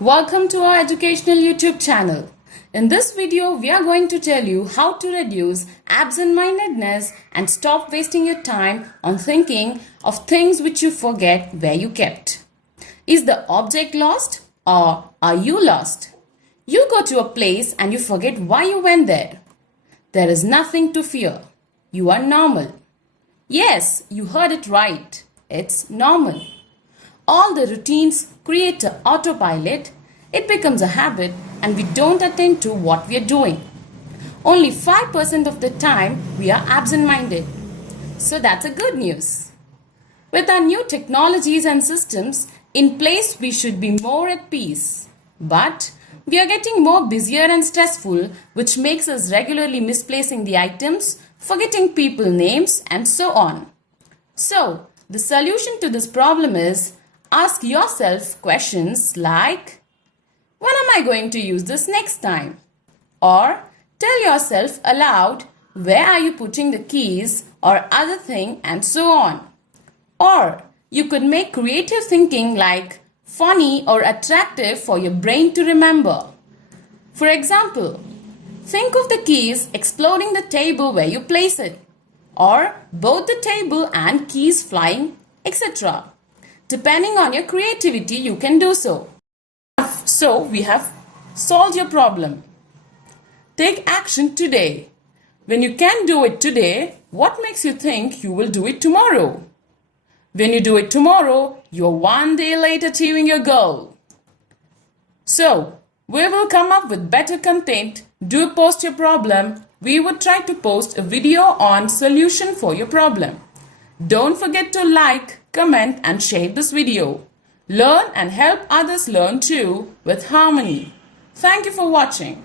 Welcome to our educational YouTube channel. In this video, we are going to tell you how to reduce absent-mindedness and stop wasting your time on thinking of things which you forget where you kept. Is the object lost or are you lost? You go to a place and you forget why you went there. There is nothing to fear. You are normal. Yes, you heard it right. It's normal. All the routines create an autopilot, it becomes a habit and we don't attend to what we are doing. Only 5% of the time we are absent-minded. So that's a good news. With our new technologies and systems in place, we should be more at peace. But we are getting more busier and stressful, which makes us regularly misplacing the items, forgetting people names and so on. So the solution to this problem is ask yourself questions like, when am I going to use this next time? Or tell yourself aloud, where are you putting the keys or other thing and so on. Or you could make creative thinking like funny or attractive for your brain to remember. For example, think of the keys exploding the table where you place it, or both the table and keys flying, etc. Depending on your creativity, you can do so. So we have solved your problem. Take action today. When you can do it today, what makes you think you will do it tomorrow? When you do it tomorrow, you're one day late achieving your goal. So, we will come up with better content. Do post your problem. We would try to post a video on solution for your problem. Don't forget to like, comment and share this video. Learn and help others learn too with harmony. Thank you for watching.